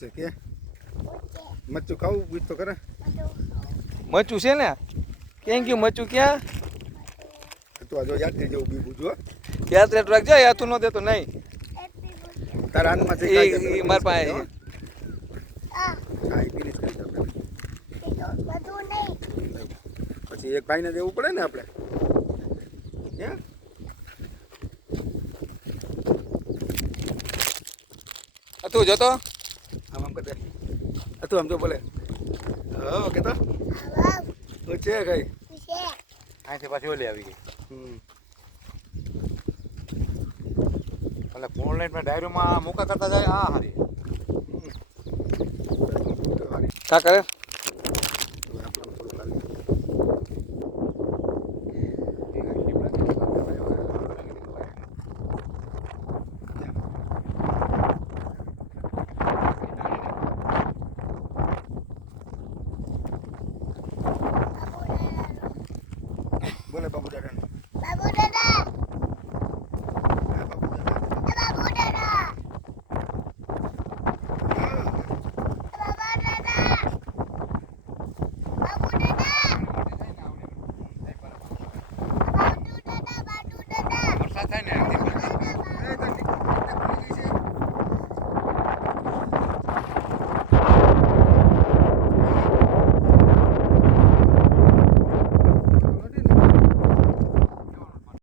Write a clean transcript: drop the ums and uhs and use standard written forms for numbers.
છે કે મચ્ચું ખાવું બીજ તો કરે મચું છે ને કેમ ગયું મચું ક્યાં તો આ જો યાત્રી જેવું બી બુજો યાદ રેટ રાખજો યાતું ન દેતો નહીં તારા હાથમાં છે એ માર પાસે છે હા એ ફિનિશ કરી દો પછી એક ભાઈને દેવું પડે ને આપણે હે તું જતો આમ કરતે તું આમ જો બોલે હા કે તો છે કઈ અહીંથી પાછી ઓલી આવી ગઈ એટલે ઓનલાઈનમાં ડાયરીમાં મૂકા કરતા જાય આ હારી કા કરે